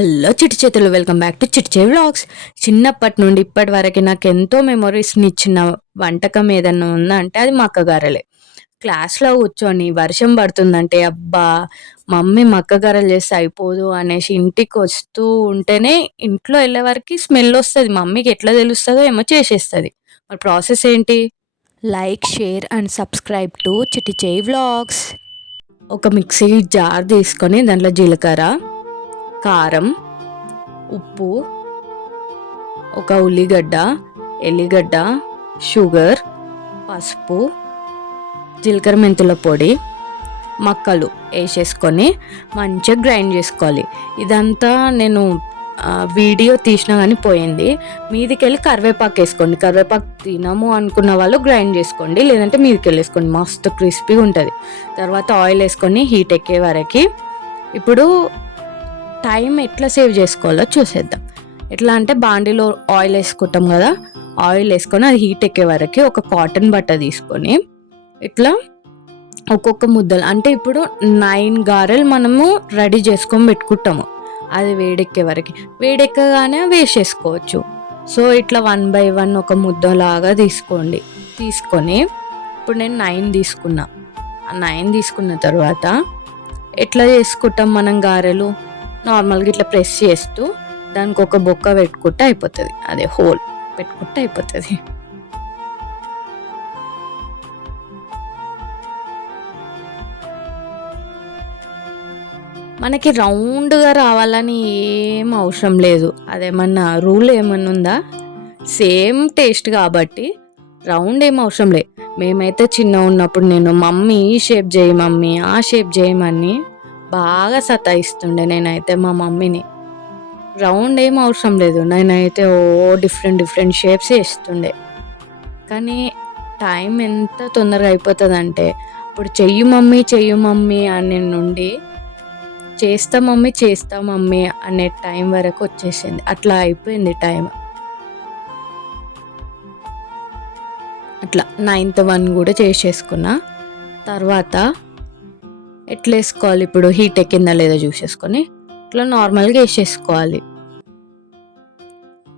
Hello Chitti Chetulu welcome back to Chitti vlogs. చిన్నప్పటి నుండి ఇప్పటి వరకు నాకు ఎంతో మెమొరీస్ని ఇచ్చిన వంటకం ఏదన్నా ఉందంటే అది మా అక్కగారలే. క్లాస్లో కూర్చొని వర్షం పడుతుందంటే అబ్బా మమ్మీ మక్కగారలు చేస్తే అయిపోదు అనేసి ఇంటికి వస్తూ ఉంటేనే ఇంట్లో వెళ్ళే వరకు స్మెల్ వస్తుంది. మమ్మీకి ఎట్లా తెలుస్తుందో ఏమో చేసేస్తుంది. మరి ప్రాసెస్ ఏంటి? Like share and subscribe to Chitti Cheyi vlogs ఒక మిక్సీ జార్ తీసుకొని దాంట్లో జీలకర్ర కారం ఉప్పు ఒక ఉల్లిగడ్డ ఎల్లిగడ్డ షుగర్ పసుపు జీలకర్ర మెంతుల పొడి మక్కలు వేసేసుకొని మంచిగా గ్రైండ్ చేసుకోవాలి. ఇదంతా నేను వీడియో తీసినా కానీ పోయింది. మీదికి వెళ్ళి కరివేపాకు వేసుకోండి. కరివేపాకు తినము అనుకున్న వాళ్ళు గ్రైండ్ చేసుకోండి. లేదంటే మీదికి వెళ్ళేసుకోండి మస్తు క్రిస్పీగా ఉంటుంది. తర్వాత ఆయిల్ వేసుకొని హీట్ ఎక్కే వరకు. ఇప్పుడు టైం ఎట్లా సేవ్ చేసుకోవాలో చూసేద్దాం. ఎట్లా అంటే బాండీలో ఆయిల్ వేసుకుంటాం కదా ఆయిల్ వేసుకొని అది హీట్ ఎక్కే వరకు ఒక కాటన్ బట్ట తీసుకొని ఇట్లా ఒక్కొక్క ముద్దలు అంటే ఇప్పుడు నైన్ గారెలు మనము రెడీ చేసుకొని పెట్టుకుంటాము. అది వేడెక్కే వరకు. వేడెక్కగానే వేసేసుకోవచ్చు. సో ఇట్లా వన్ బై వన్ ఒక ముద్దలాగా తీసుకోండి. తీసుకొని ఇప్పుడు నేను నైన్ తీసుకున్నా. నైన్ తీసుకున్న తర్వాత ఎట్లా చేసుకుంటాం మనం గారెలు? నార్మల్గా ఇట్లా ప్రెస్ చేస్తూ దానికి ఒక బొక్క పెట్టుకుంటే అయిపోతుంది. అదే హోల్ పెట్టుకుంటే అయిపోతుంది. మనకి రౌండ్గా రావాలని ఏం అవసరం లేదు. అదేమన్నా రూల్ ఏమన్నా ఉందా? సేమ్ టేస్ట్ కాబట్టి రౌండ్ ఏం అవసరం లేదు. మేమైతే చిన్న ఉన్నప్పుడు నేను మమ్మీ ఈ షేప్ చేయి మమ్మీ ఆ షేప్ చేయమని బాగా సతాయిస్తుండే నేనైతే మా మమ్మీని. రౌండ్ ఏం అవసరం లేదు. నేనైతే ఓ డిఫరెంట్ డిఫరెంట్ షేప్స్ వేస్తుండే. కానీ టైం ఎంత తొందరగా అయిపోతుందంటే ఇప్పుడు చెయ్యి మమ్మీ చెయ్యి మమ్మీ అనే నుండి చేస్తా మమ్మీ చేస్తా మమ్మీ అనే టైం వరకు వచ్చేసింది. అట్లా అయిపోయింది టైం. అట్లా నైన్త్ వన్ కూడా చేసేసుకున్నా. తర్వాత ఎట్లా వేసుకోవాలి ఇప్పుడు హీట్ ఎక్కిందా లేదా చూసేసుకొని ఇట్లా నార్మల్గా వేసేసుకోవాలి.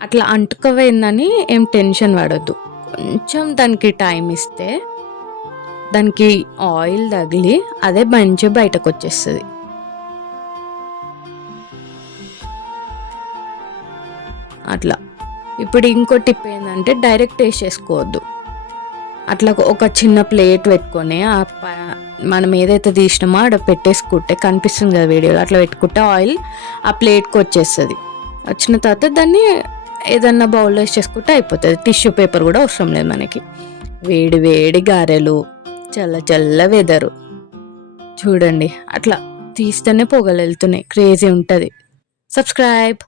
అట్లా అంటుకపోయిందని ఏం టెన్షన్ పడద్దు. కొంచెం దానికి టైం ఇస్తే దానికి ఆయిల్ తగిలి అదే మంచిగా బయటకు వచ్చేస్తుంది అట్లా. ఇప్పుడు ఇంకో టిప్ ఏంటంటే డైరెక్ట్ వేసేసుకోవద్దు. అట్లా ఒక చిన్న ప్లేట్ పెట్టుకొని ఆ మనం ఏదైతే తీసినామో అక్కడ పెట్టేసుకుంటే కనిపిస్తుంది కదా వీడియోలో. అట్లా పెట్టుకుంటే ఆయిల్ ఆ ప్లేట్కి వచ్చేస్తుంది. వచ్చిన తర్వాత దాన్ని ఏదన్నా బౌల్లో వేసేసుకుంటే అయిపోతుంది. టిష్యూ పేపర్ కూడా అవసరం లేదు మనకి. వేడి వేడి గారెలు చల్ల చల్ల వెదరు చూడండి అట్లా తీస్తేనే పొగలు వెళ్తున్నాయి. క్రేజీ ఉంటుంది. సబ్స్క్రైబ్